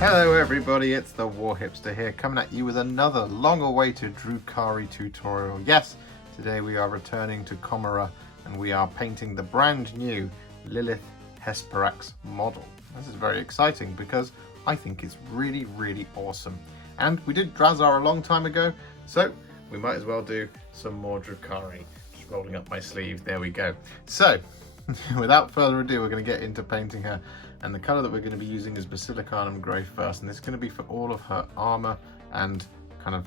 Hello everybody, it's the War Hipster here, coming at you with another long-awaited Drukhari tutorial. Yes, today we are returning to Comera and we are painting the brand new Lelith Hesperax model. This is very exciting because I think it's really awesome. And we did Drazar a long time ago, so we might as well do some more Drukhari. Just rolling up my sleeve, there we go. So, without further ado, we're going to get into painting her. And the colour that we're going to be using is Basilicanum Grey first, and this is going to be for all of her armour and kind of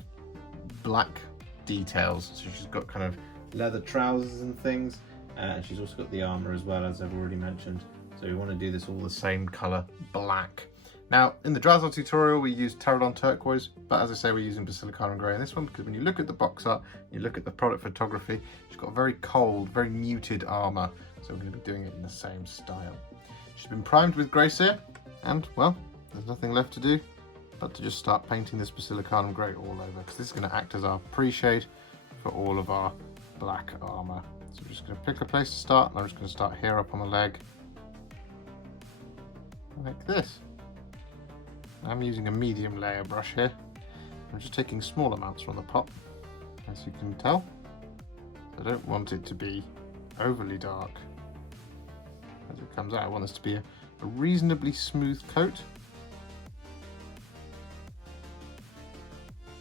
black details. So she's got kind of leather trousers and things, and she's also got the armour as well, as I've already mentioned. So we want to do this all the same colour, black. Now, in the Drazar tutorial, we used Terradon Turquoise, but as I say, we're using Basilicanum Grey in this one because when you look at the box art, you look at the product photography, she's got very cold, very muted armour. So we're going to be doing it in the same style. She's been primed with Grey Seer, and well, there's nothing left to do but to just start painting this Basilicanum Grey all over, because this is going to act as our pre-shade for all of our black armour. So I'm just going to pick a place to start, and I'm just going to start here up on the leg, like this. I'm using a medium layer brush here. I'm just taking small amounts from the pot, as you can tell. I don't want it to be overly dark. As it comes out, I want this to be a reasonably smooth coat.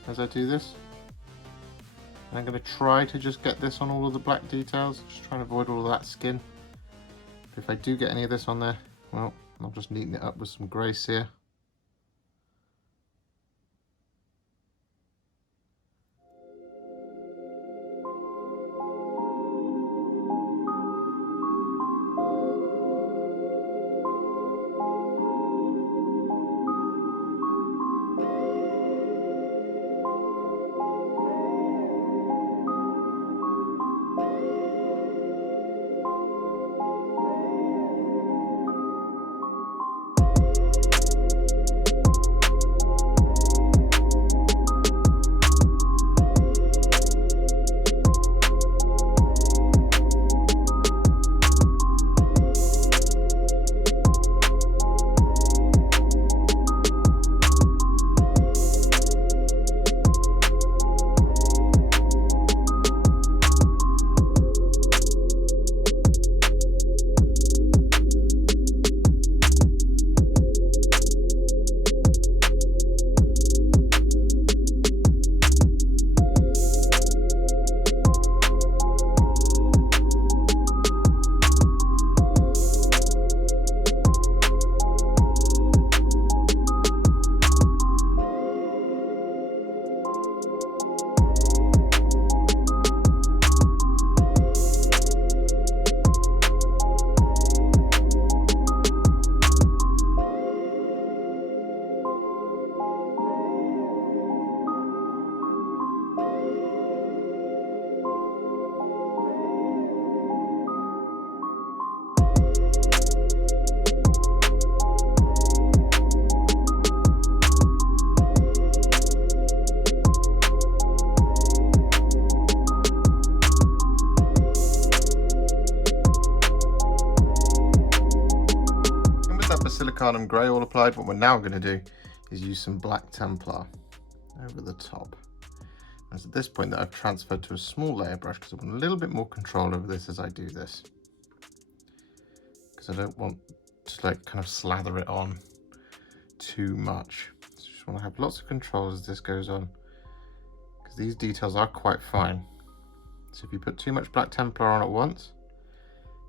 As I do this, and I'm going to try to just get this on all of the black details, just trying to avoid all of that skin. But if I do get any of this on there, well, I'll just neaten it up with some Grey Seer. Basilicanum Grey all applied, what we're now going to do is use some black Templar over the top. And it's at this point that I've transferred to a small layer brush because I want a little bit more control over this as I do this. Because I don't want to like kind of slather it on too much. So I just want to have lots of control as this goes on, because these details are quite fine. So if you put too much black Templar on at once,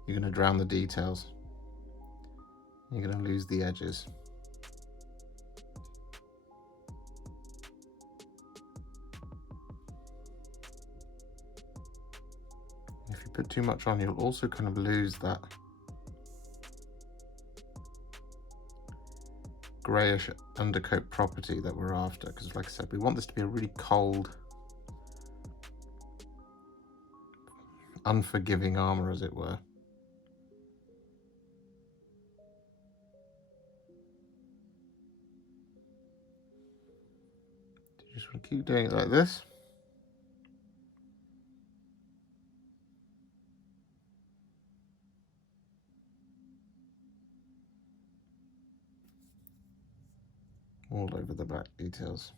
you're going to drown the details. You're going to lose the edges. If you put too much on, you'll also kind of lose that greyish undercoat property that we're after, because like I said, we want this to be a really cold, unforgiving armour, as it were. You just want to keep doing it like this. all over the black details.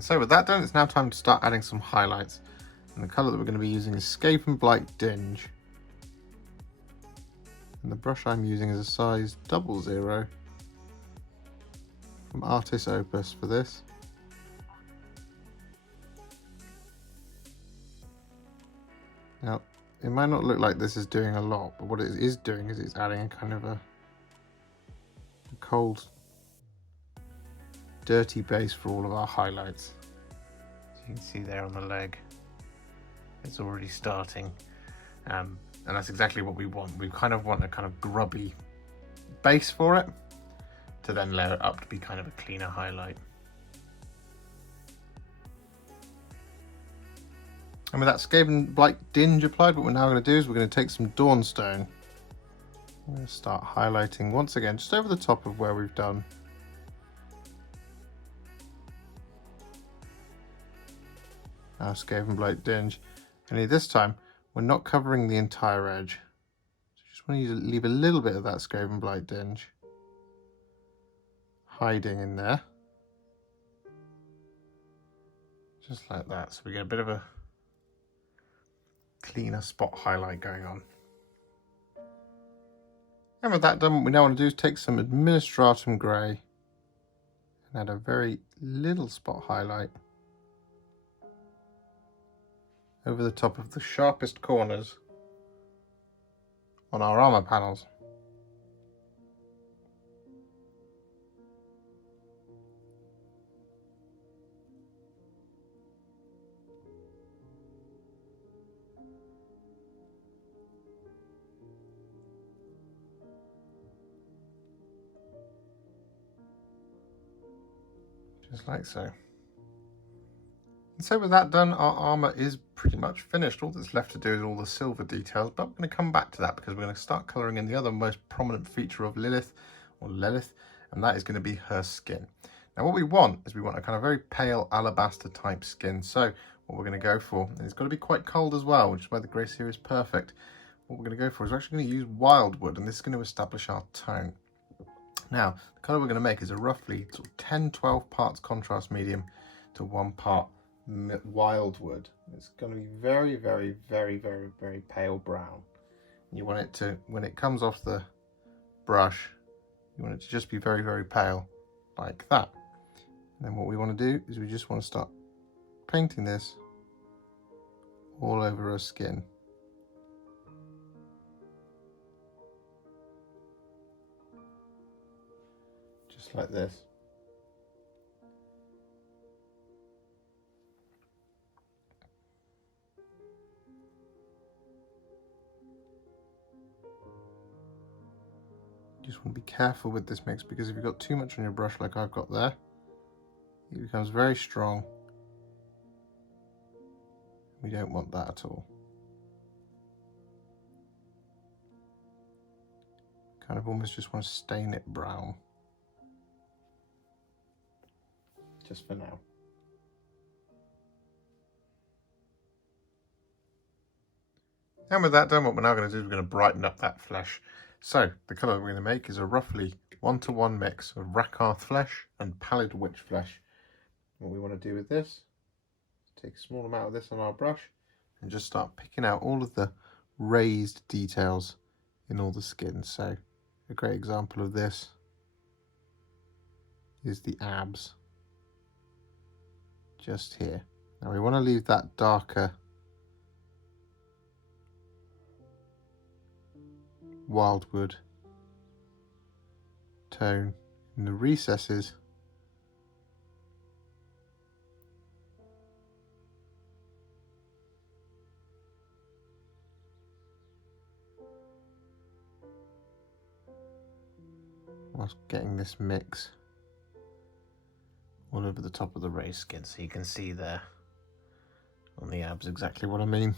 So with that done, it's now time to start adding some highlights. And the colour that we're going to be using is Skavenblight Dinge. And the brush I'm using is a size 00 from Artis Opus for this. Now, it might not look like this is doing a lot, but what it is doing is it's adding a kind of a cold, dirty base for all of our highlights. You can see there on the leg, it's already starting, and that's exactly what we want. We kind of want a kind of grubby base for it, to then layer it up to be kind of a cleaner highlight. And with that Skavenblight Dinge applied, what we're now going to do is we're going to take some Dawnstone. I'm going to start highlighting once again, just over the top of where we've done. Our Skavenblight Dinge. Only this time, we're not covering the entire edge. So just want to leave a little bit of that Skavenblight Dinge hiding in there. Just like that. So we get a bit of a cleaner spot highlight going on. And with that done, what we now want to do is take some Administratum Grey and add a very little spot highlight over the top of the sharpest corners on our armor panels. Just like so. And so with that done, our armour is pretty much finished. All that's left to do is all the silver details, but I'm going to come back to that because we're going to start colouring in the other most prominent feature of Lelith, and that is going to be her skin. Now what we want is we want a kind of very pale alabaster type skin. So what we're going to go for, and it's got to be quite cold as well, which is why the grey Seer is perfect. What we're going to go for is we're actually going to use Wyldwood, and this is going to establish our tone. Now, the colour we're going to make is a roughly sort of 10-12 parts contrast medium to 1 part Wyldwood. It's going to be very, very, very, very, very pale brown. You want it to, when it comes off the brush, you want it to just be very, very pale, like that. And then what we want to do is we just want to start painting this all over her skin. Just like this. You just want to be careful with this mix, because if you've got too much on your brush like I've got there, it becomes very strong. We don't want that at all. Kind of almost just want to stain it brown. Just for now. And with that done, what we're now going to do is we're going to brighten up that flesh. So the colour we're going to make is a roughly 1-to-1 mix of Rakarth Flesh and Pallid Wych Flesh. What we want to do with this, take a small amount of this on our brush and just start picking out all of the raised details in all the skins. So a great example of this is the abs, just here. Now we want to leave that darker Wyldwood tone in the recesses, whilst getting this mix all over the top of the raised skin, so you can see there on the abs exactly what I mean.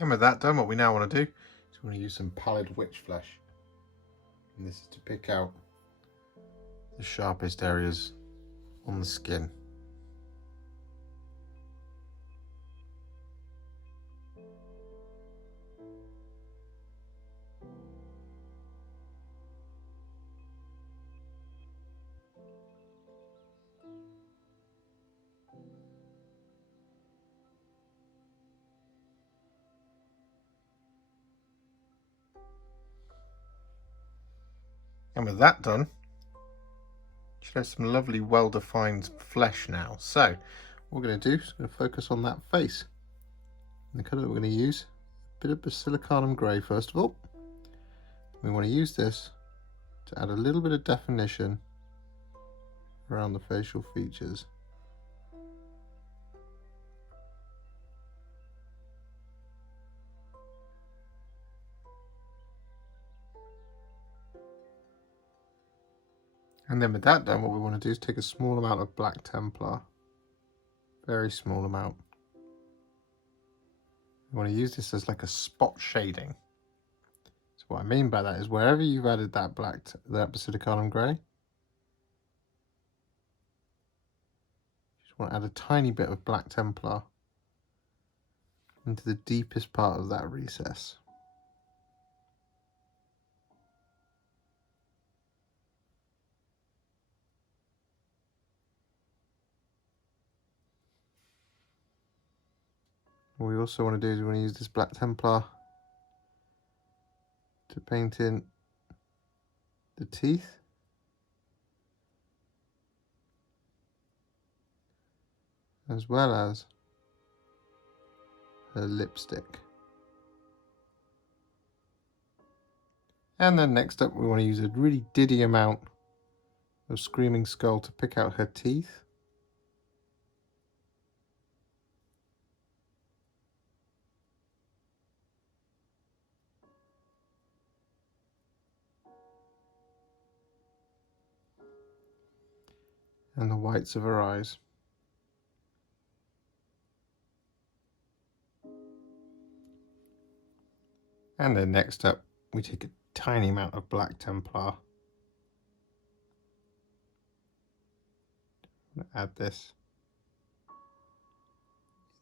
And with that done, what we now want to do is we want to use some Pallid Wych Flesh, and this is to pick out the sharpest areas on the skin. And with that done, you should have some lovely well-defined flesh now. So what we're going to do is going to focus on that face. And the colour that we're going to use, a bit of Basilicanum Grey first of all. We want to use this to add a little bit of definition around the facial features. And then with that done, what we want to do is take a small amount of Black Templar, very small amount. We want to use this as like a spot shading. So what I mean by that is wherever you've added that that Basilicanum Grey, you just want to add a tiny bit of Black Templar into the deepest part of that recess. What we also want to do is we want to use this Black Templar to paint in the teeth, as well as her lipstick. And then next up, we want to use a really diddy amount of Screaming Skull to pick out her teeth. And the whites of her eyes. And then next up, we take a tiny amount of Black Templar. I'm going to add this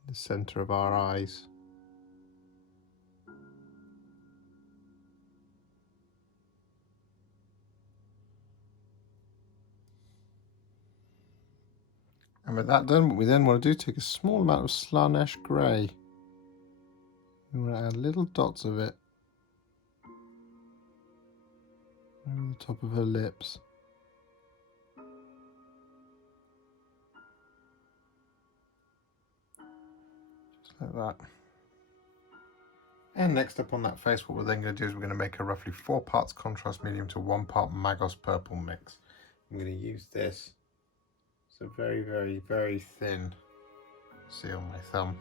in the center of our eyes. And with that done, what we then want to do is take a small amount of Slaanesh Grey. We want to add little dots of it over the top of her lips. like that. And next up on that face, what we're then going to do is we're going to make a roughly 4 parts contrast medium to 1 part Magos Purple mix. I'm going to use this. It's a very, very, very thin. See on my thumb,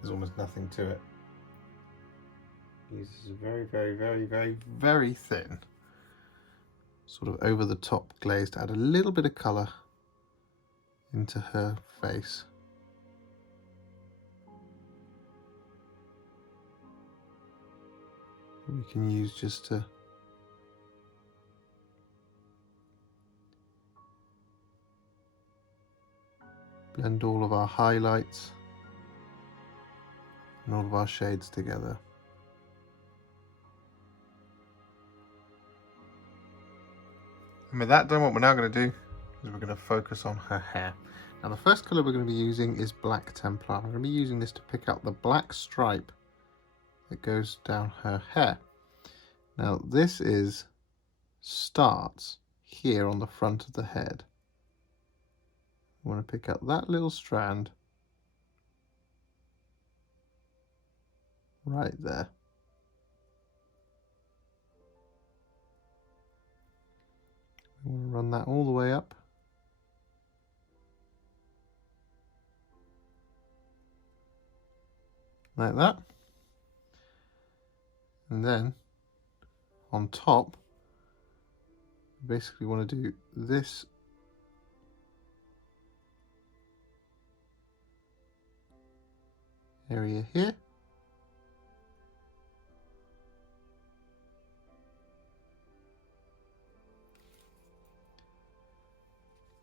there's almost nothing to it. Use this very, very, very, very, very thin, sort of over the top glaze to add a little bit of colour into her face. We can use just to blend all of our highlights and all of our shades together. And with that done, what we're now going to do is we're going to focus on her hair. Now the first colour we're going to be using is Black Templar. I'm going to be using this to pick out the black stripe that goes down her hair. Now this starts here on the front of the head. I want to pick up that little strand right there. I want to run that all the way up. Like that. And then on top, basically want to do this area here.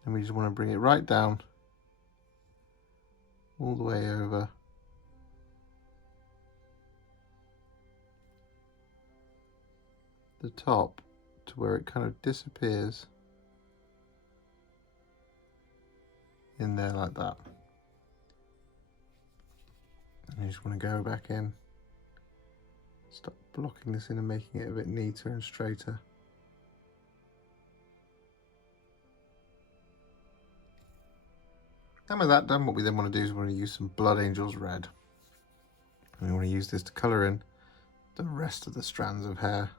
And we just want to bring it right down all the way over the top to where it kind of disappears in there like that. And you just want to go back in, start blocking this in and making it a bit neater and straighter. And with that done, what we then want to do is we want to use some Blood Angels Red. And we want to use this to colour in the rest of the strands of hair.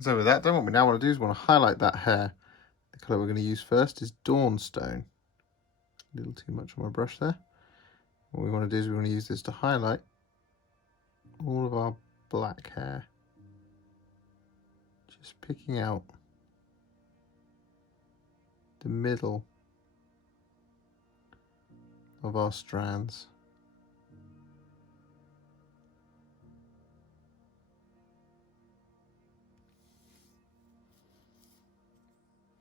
So with that done, what we now want to do is we want to highlight that hair. The colour we're going to use first is Dawnstone. A little too much on my brush there. What we want to do is we want to use this to highlight all of our black hair. Just picking out the middle of our strands.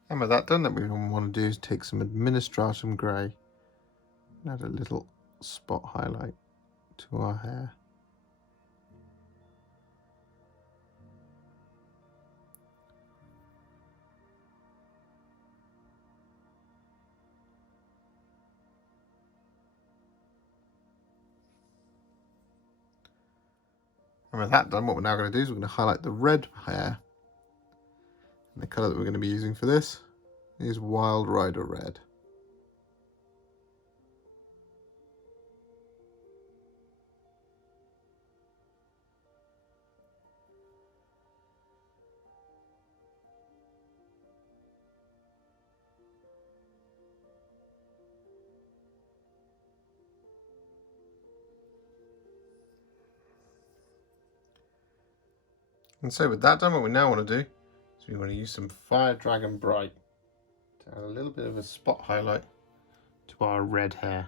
And with that done, what we want to do is take some Administratum Grey and add a little spot highlight to our hair. And with that done, what we're now going to do is we're going to highlight the red hair. And the colour that we're going to be using for this is Wild Rider Red. And so with that done, what we now want to do is we want to use some Fire Dragon Bright to add a little bit of a spot highlight to our red hair.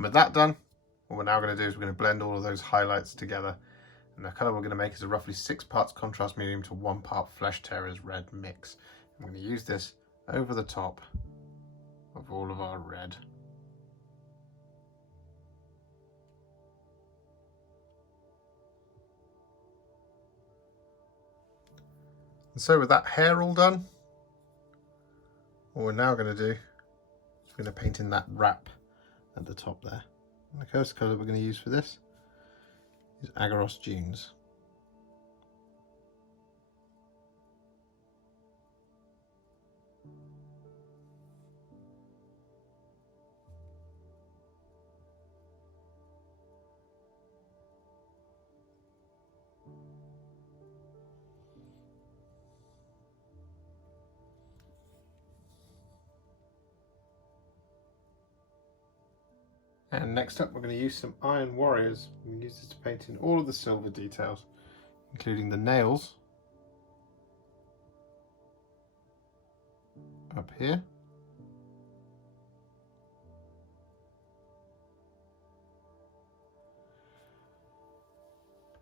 And with that done, what we're now going to do is we're going to blend all of those highlights together. And the colour we're going to make is a roughly 6 parts contrast medium to 1 part Flesh Tearers red mix. I'm going to use this over the top of all of our red. And so with that hair all done, what we're now going to do is we're going to paint in that wrap at the top there. And the first colour we're going to use for this is Aggaros Dunes. And next up we're going to use some Iron Warriors. We're going to use this to paint in all of the silver details, including the nails up here,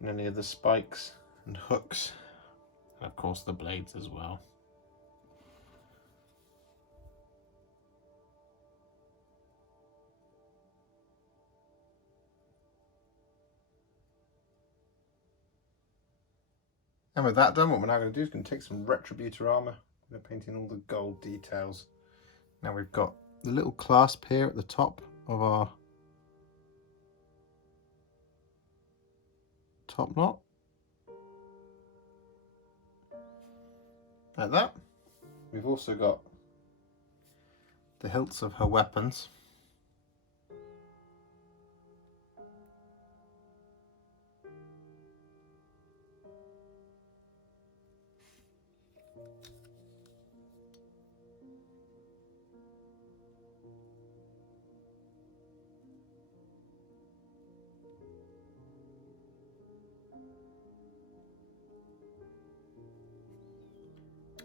and any of the spikes and hooks, and of course the blades as well. And with that done, what we're now going to do is going to take some Retributor Armour. We're going to paint in all the gold details. Now we've got the little clasp here at the top of our top knot. Like that. We've also got the hilts of her weapons.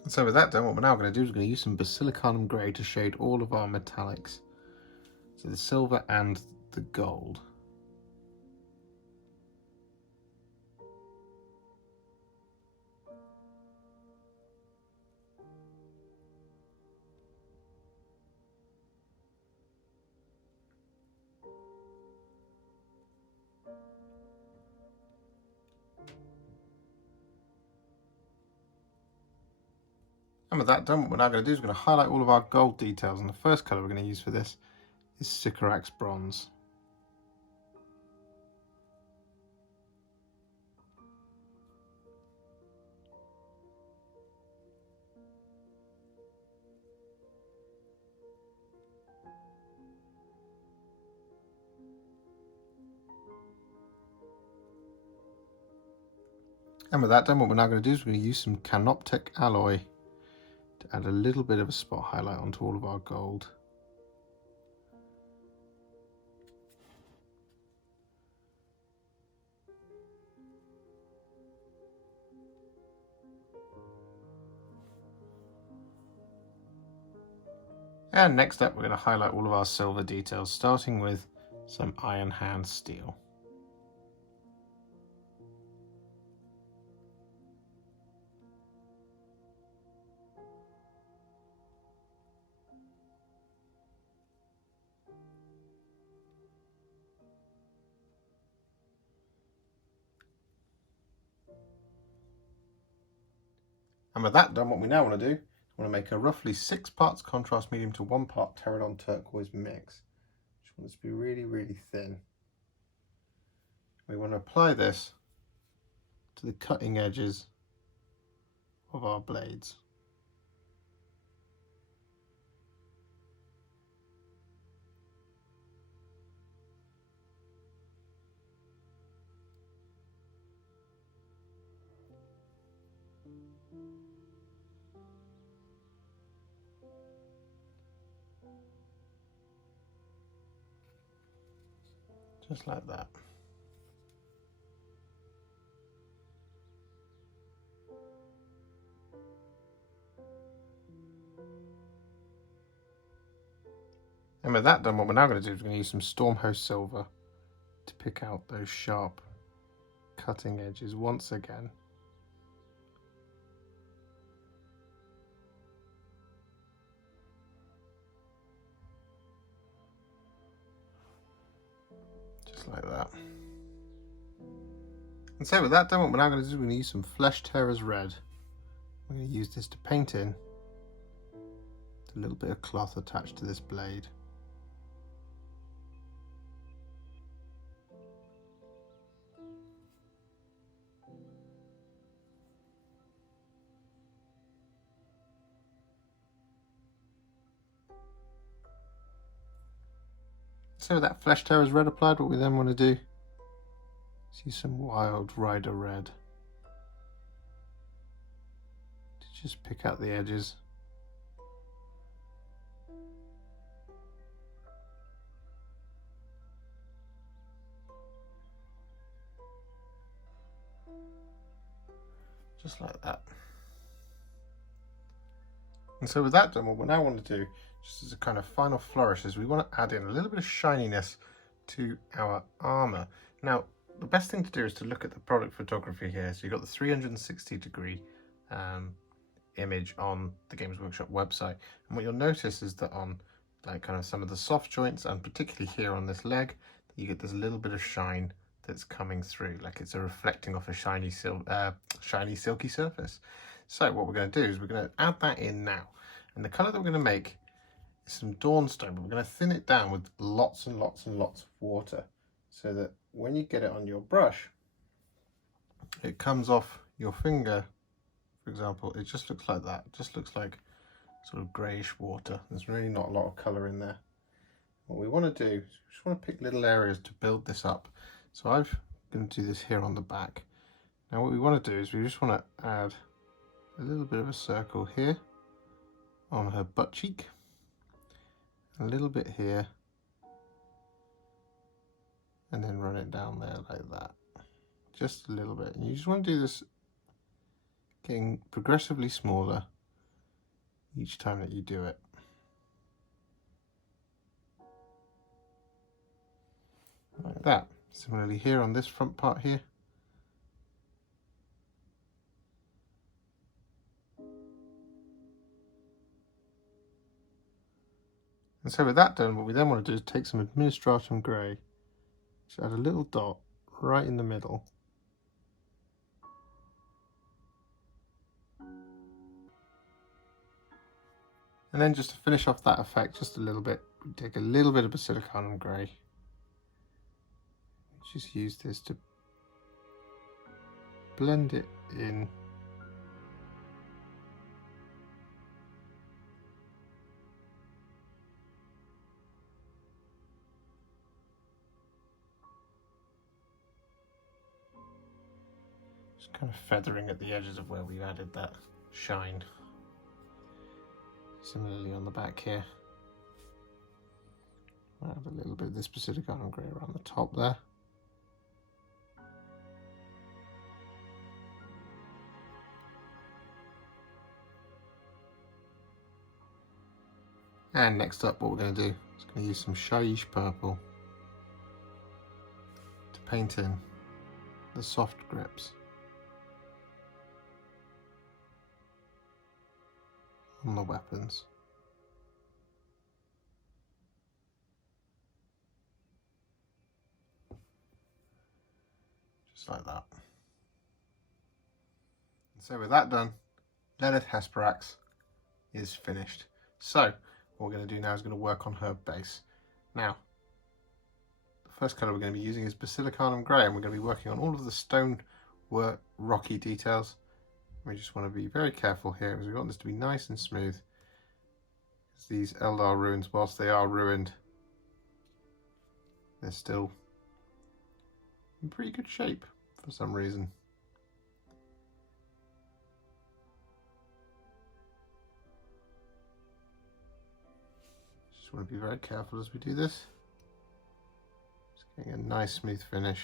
And so with that done, what we're now going to do is we're going to use some Basilicanum Grey to shade all of our metallics. So the silver and the gold. And with that done, what we're now going to do is we're going to highlight all of our gold details, and the first colour we're going to use for this is Sycorax Bronze. And with that done, what we're now going to do is we're going to use some Canoptek Alloy to add a little bit of a spot highlight onto all of our gold. And next up, we're going to highlight all of our silver details, starting with some Iron Hand Steel. And with that done, what we now want to do, we want to make a roughly 6 parts contrast medium to 1 part Terradon Turquoise mix. Just want this to be really, really thin. We want to apply this to the cutting edges of our blades. Just like that. And with that done, what we're now going to do is we're going to use some Stormhost Silver to pick out those sharp cutting edges once again. Just like that. And so with that done, what we're now going to do is we're going to use some Flesh Tearers Red. We're going to use this to paint in a little bit of cloth attached to this blade. So with that Flesh Tearers Red applied, what we then want to do is use some Wild Rider Red to just pick out the edges. Just like that. And so with that done, what we now want to do, just as a kind of final flourish, is we want to add in a little bit of shininess to our armour. Now, the best thing to do is to look at the product photography here. So you've got the 360-degree image on the Games Workshop website. And what you'll notice is that on like kind of some of the soft joints, and particularly here on this leg, you get this little bit of shine that's coming through, like it's a reflecting off a shiny silky surface. So what we're going to do is we're going to add that in now. And the colour that we're going to make is some Dawnstone, but we're going to thin it down with lots and lots and lots of water, so that when you get it on your brush, it comes off your finger, for example, it just looks like that. It just looks like sort of greyish water. There's really not a lot of colour in there. What we want to do is we just want to pick little areas to build this up. So I'm going to do this here on the back. Now what we want to do is we just want to add a little bit of a circle here on her butt cheek, a little bit here, and then run it down there like that. Just a little bit. And you just want to do this getting progressively smaller each time that you do it. Like that. Similarly here on this front part here. And so with that done, what we then want to do is take some Administratum Grey, just add a little dot right in the middle. And then just to finish off that effect just a little bit, we take a little bit of Basilicanum Grey. Just use this to blend it in. Just kind of feathering at the edges of where we've added that shine. Similarly on the back here. I'll add a little bit of this Basilicanum Grey around the top there. And next up, what we're going to do is going to use some Shyish Purple to paint in the soft grips on the weapons. Just like that. So with that done, Lelith Hesperax is finished. So what we're going to do now is going to work on her base. Now, the first colour we're going to be using is Basilicanum Grey, and we're going to be working on all of the stone work, rocky details. We just want to be very careful here because we want this to be nice and smooth. These Eldar ruins, whilst they are ruined, they're still in pretty good shape for some reason. Just want to be very careful as we do this. Just getting a nice smooth finish.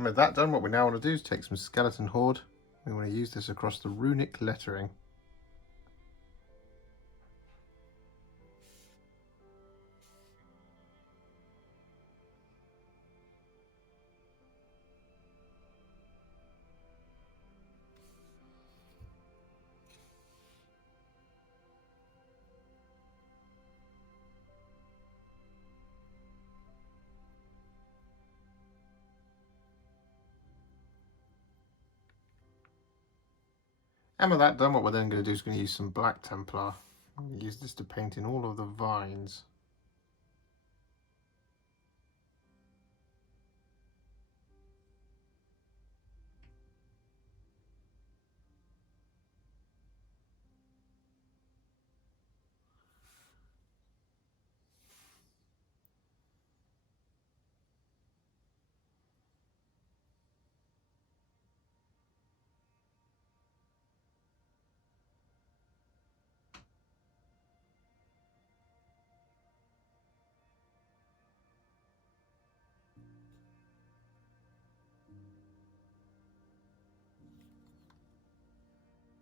And with that done, what we now want to do is take some Skeleton Horde. We want to use this across the runic lettering. And with that done, what we're then going to do is going to use some Black Templar. I'm going to use this to paint in all of the vines.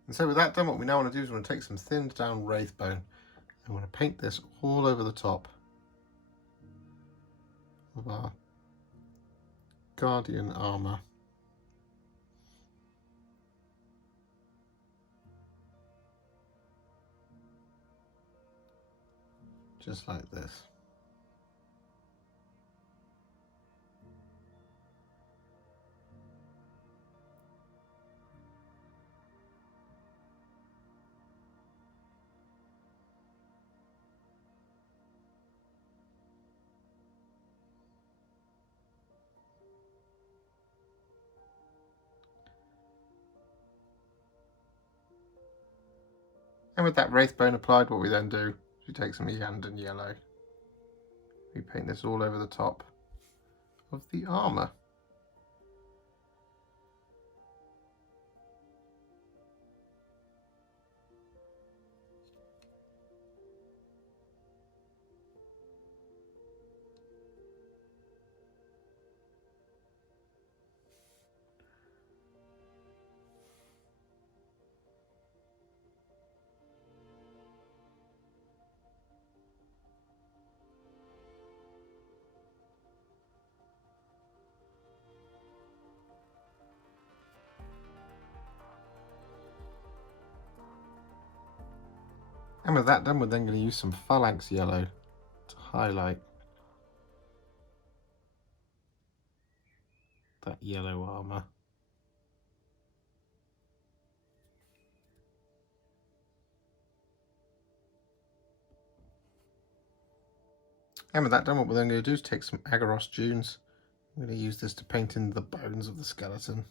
And so with that done, what we now want to do is we want to take some thinned down Wraithbone and we want to paint this all over the top of our Guardian armour. Just like this. And with that Wraithbone applied, what we then do is we take some Iyanden Yellow. We paint this all over the top of the armour. And with that done, we're then going to use some Phalanx Yellow to highlight that yellow armour. And with that done, what we're then going to do is take some Aggaros Dunes. I'm going to use this to paint in the bones of the skeleton.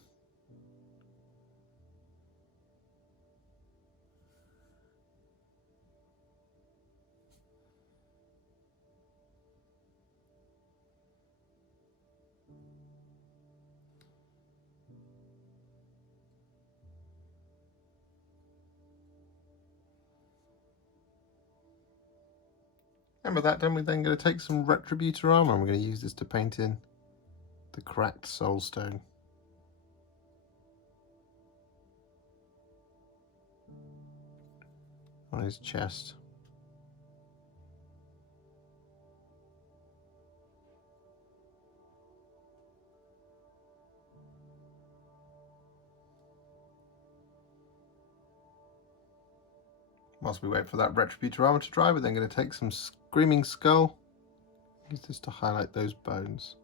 And with that done, we're then going to take some Retributor Armour and we're going to use this to paint in the cracked soulstone. On his chest. Whilst we wait for that Retributor Armour to dry, we're then going to take some Screaming Skull. Use this to highlight those bones.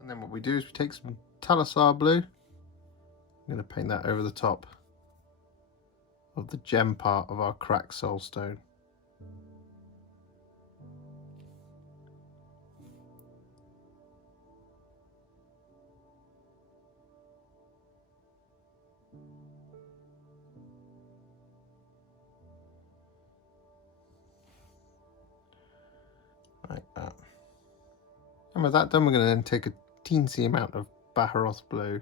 And then what we do is we take some Talassar Blue. I'm going to paint that over the top of the gem part of our cracked soulstone. Like that. And with that done, we're going to then take a teensy amount of Baharroth Blue.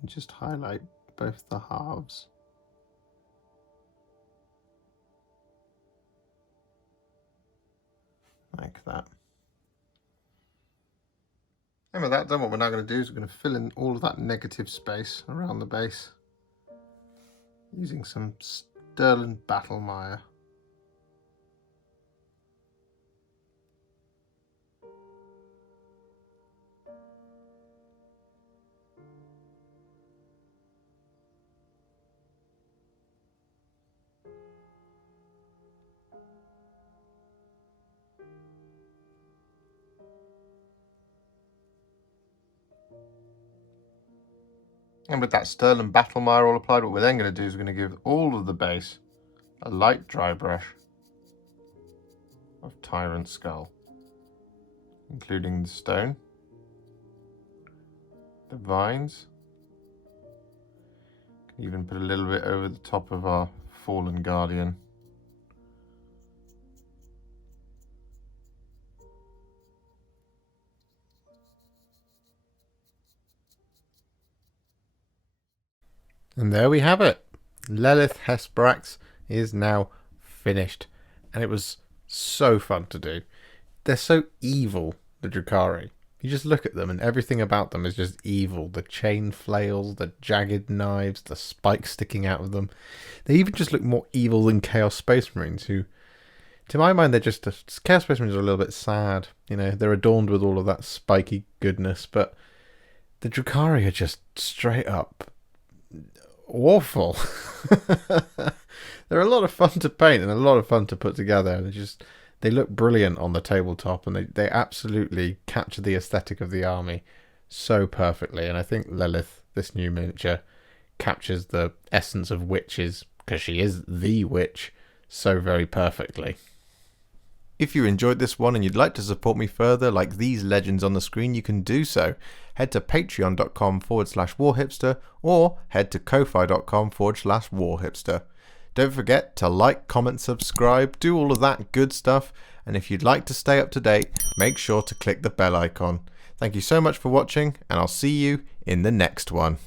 And just highlight both the halves. Like that. And with that done, what we're now going to do is we're going to fill in all of that negative space around the base using some Stirland Battlemire. And with that Stirland Battlemire all applied, what we're then going to do is we're going to give all of the base a light dry brush of Tyrant Skull, including the stone, the vines. Can even put a little bit over the top of our fallen guardian. And there we have it. Lelith Hesperax is now finished. And it was so fun to do. They're so evil, the Drukhari. You just look at them and everything about them is just evil. The chain flails, the jagged knives, the spikes sticking out of them. They even just look more evil than Chaos Space Marines, who, to my mind, they're just... Chaos Space Marines are a little bit sad. You know, they're adorned with all of that spiky goodness. But the Drukhari are just straight up awful. They're a lot of fun to paint and a lot of fun to put together, and they look brilliant on the tabletop, and they absolutely capture the aesthetic of the army so perfectly. And I think Lelith, this new miniature, captures the essence of witches, because she is the witch, so very perfectly. If you enjoyed this one and you'd like to support me further, like these legends on the screen, you can do so. Head to patreon.com/warhipster or head to ko-fi.com/warhipster. Don't forget to like, comment, subscribe, do all of that good stuff. And if you'd like to stay up to date, make sure to click the bell icon. Thank you so much for watching, and I'll see you in the next one.